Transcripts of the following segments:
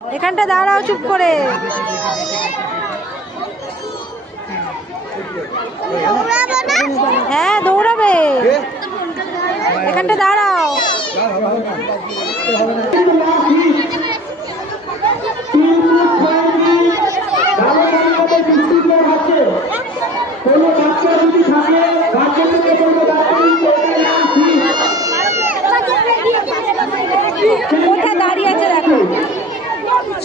এখানটা দাঁড়াও চুপ করে। হ্যাঁ দৌড়াবে, এখানটা দাঁড়াও। কোথায় দাঁড়িয়ে আছে দেখো,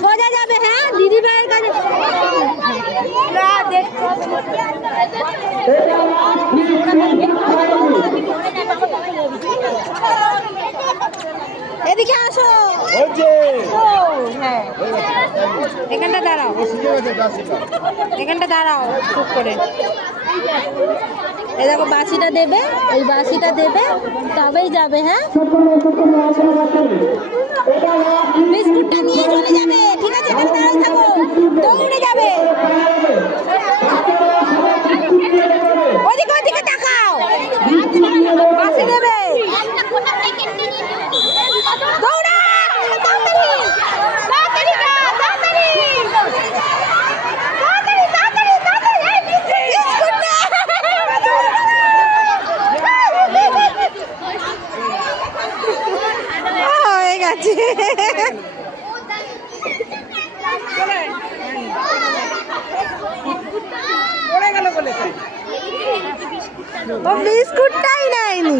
সোজা যাবে। হ্যাঁ দিদি ভাইয়ের কাছে এদিকে আসো। হ্যাঁ এখানটা দাঁড়াও, এখানটা দাঁড়াও চুপ করে। এই দেখো বাঁশিটা দেবে, ওই বাঁশিটা দেবে তবেই যাবে। হ্যাঁ বিস্কুটটা নিয়ে চলে যাবে, ঠিক আছে? এখানে দাঁড়াই থাকো, দৌড়ে যাবে। ওদিকে ওদিকে তাকাও, বাঁশি দেবে, দৌড়া হয়ে গেছে। ও বিস্কুটটাই নেয়নি।